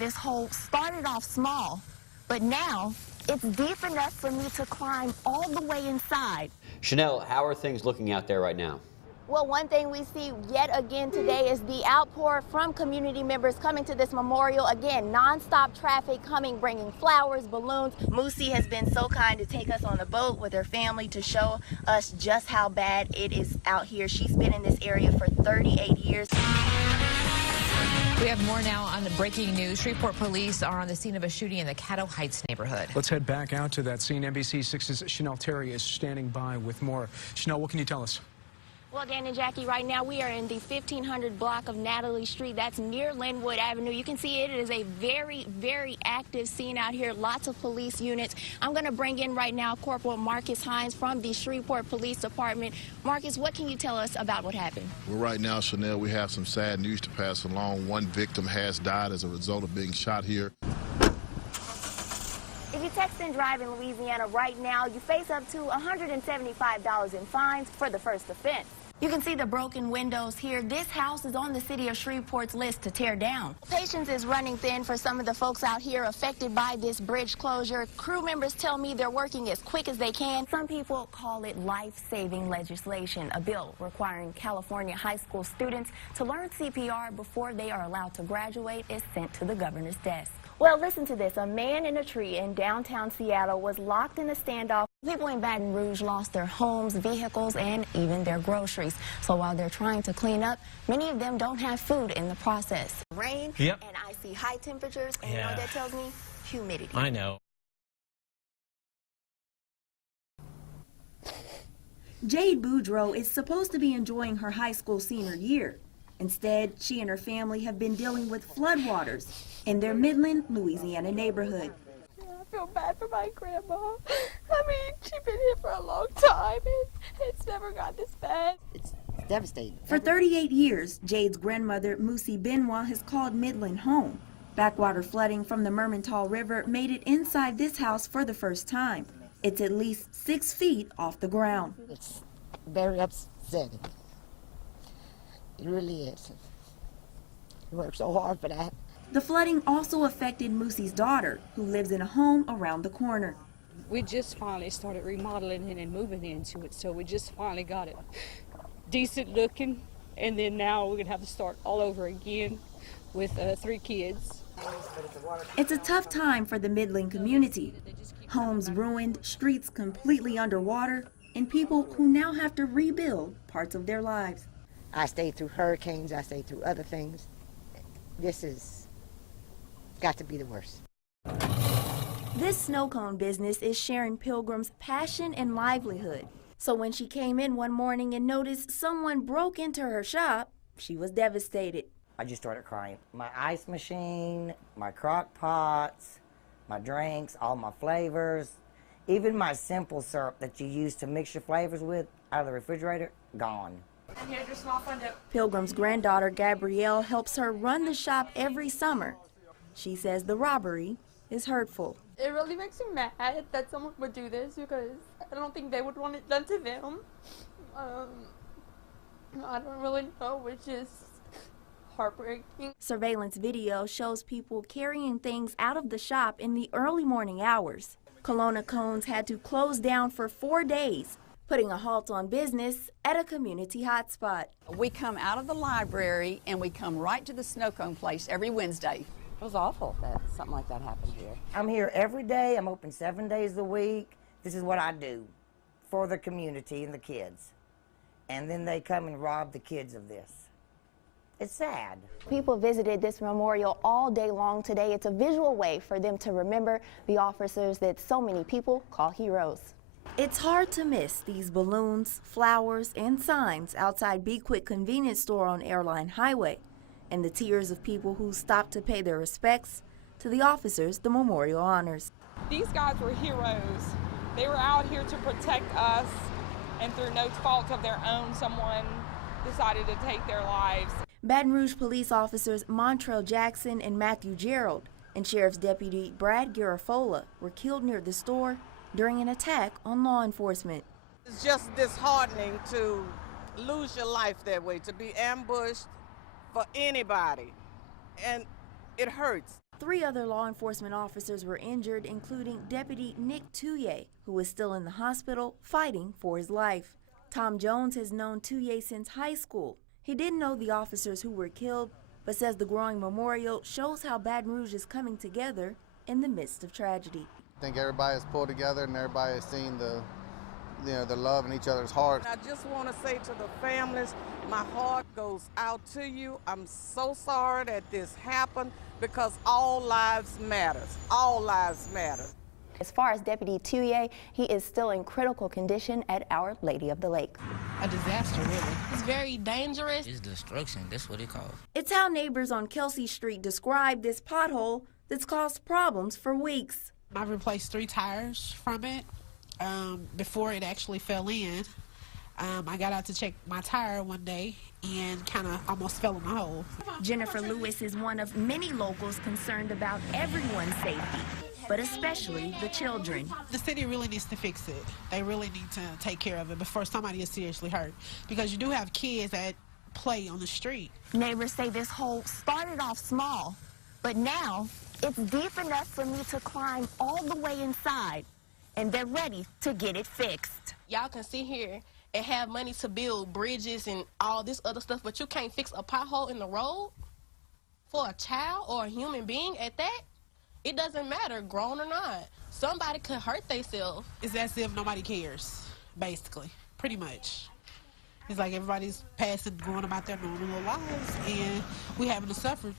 This hole started off small, but now it's deep enough for me to climb all the way inside. Chenelle, how are things looking out there right now? Well, one thing we see yet again today is the outpour from community members coming to this memorial. Again, nonstop traffic coming, bringing flowers, balloons. Moosey has been so kind to take us on a boat with her family to show us just how bad it is out here. She's been in this area for 38 years. We have more now on the breaking news. Shreveport police are on the scene of a shooting in the Caddo Heights neighborhood. Let's head back out to that scene. NBC6's Chenelle Terry is standing by with more. Chenelle, what can you tell us? Well, Dan and Jackie, right now we are in the 1500 block of Natalie Street. That's near Linwood Avenue. You can see it is a very, very active scene out here. Lots of police units. I'm going to bring in right now Corporal Marcus Hines from the Shreveport Police Department. Marcus, what can you tell us about what happened? Well, right now, Chenelle, we have some sad news to pass along. One victim has died as a result of being shot here. If you text and drive in Louisiana right now, you face up to $175 in fines for the first offense. You can see the broken windows here. This house is on the city of Shreveport's list to tear down. Patience is running thin for some of the folks out here affected by this bridge closure. Crew members tell me they're working as quick as they can. Some people call it life-saving legislation, a bill requiring California high school students to learn CPR before they are allowed to graduate is sent to the governor's desk. Well, listen to this. A man in a tree in downtown Seattle was locked in a standoff. People in Baton Rouge lost their homes, vehicles, and even their groceries. So while they're trying to clean up, many of them don't have food in the process. Rain and icy high temperatures, and you know what that tells me? Humidity. I know. Jade Boudreaux is supposed to be enjoying her high school senior year. Instead, she and her family have been dealing with floodwaters in their Midland, Louisiana neighborhood. I feel bad for my grandma. I mean, she's been here for a long time, and it's never got this bad. It's devastating. For 38 years, Jade's grandmother, Moosey Benoit, has called Midland home. Backwater flooding from the Mermentau River made it inside this house for the first time. It's at least 6 feet off the ground. It's very upsetting. It really is. We worked so hard for that. The flooding also affected Moosey's daughter, who lives in a home around the corner. We just finally started remodeling it and moving into it, so we just finally got it decent looking, and then now we're gonna have to start all over again with 3 kids. It's a tough time for the Midland community. Homes ruined, streets completely underwater, and people who now have to rebuild parts of their lives. I stayed through hurricanes, I stayed through other things. This has got to be the worst. This snow cone business is Sharon Pilgrim's passion and livelihood. So when she came in one morning and noticed someone broke into her shop, she was devastated. I just started crying. My ice machine, my crock pots, my drinks, all my flavors, even my simple syrup that you use to mix your flavors with out of the refrigerator, gone. Pilgrim's granddaughter, Gabrielle, helps her run the shop every summer. She says the robbery is hurtful. It really makes me mad that someone would do this because I don't think they would want it done to them. I don't really know, which is heartbreaking. Surveillance video shows people carrying things out of the shop in the early morning hours. Kelowna Cones had to close down for 4 days, putting a halt on business at a community hotspot. We come out of the library and we come right to the snow cone place every Wednesday. It was awful that something like that happened here. I'm here every day. I'm open 7 days a week. This is what I do for the community and the kids. And then they come and rob the kids of this. It's sad. People visited this memorial all day long today. It's a visual way for them to remember the officers that so many people call heroes. It's hard to miss these balloons, flowers, and signs outside Be Quick convenience store on Airline Highway, and the tears of people who stopped to pay their respects to the officers the memorial honors. These guys were heroes. They were out here to protect us, and through no fault of their own, someone decided to take their lives. Baton Rouge police officers Montrell Jackson and Matthew Gerald and Sheriff's Deputy Brad Garafola were killed near the store during an attack on law enforcement. It's just disheartening to lose your life that way, to be ambushed for anybody. And It hurts. 3 other law enforcement officers were injured, including Deputy Nick Touye, who is still in the hospital fighting for his life. Tom Jones has known Touye since high school. He didn't know the officers who were killed, but says the growing memorial shows how Baton Rouge is coming together in the midst of tragedy. I think everybody has pulled together and everybody has seen the love in each other's hearts. I just want to say to the families, my heart goes out to you. I'm so sorry that this happened because all lives matter. All lives matter. As far as Deputy Touye, he is still in critical condition at Our Lady of the Lake. A disaster, really. It's very dangerous. It's destruction, that's what it calls. It's how neighbors on Kelsey Street describe this pothole that's caused problems for weeks. I replaced 3 tires from it before it actually fell in. I got out to check my tire one day and kind of almost fell in the hole. Jennifer Lewis is one of many locals concerned about everyone's safety, but especially the children. The city really needs to fix it. They really need to take care of it before somebody is seriously hurt, because you do have kids that play on the street. Neighbors say this hole started off small, but now it's deep enough for me to climb all the way inside, and they're ready to get it fixed. Y'all can sit here and have money to build bridges and all this other stuff, but you can't fix a pothole in the road for a child or a human being at that? It doesn't matter, grown or not. Somebody could hurt themselves. It's as if nobody cares, basically, pretty much. It's like everybody's passing, going about their normal lives, and we having to suffer.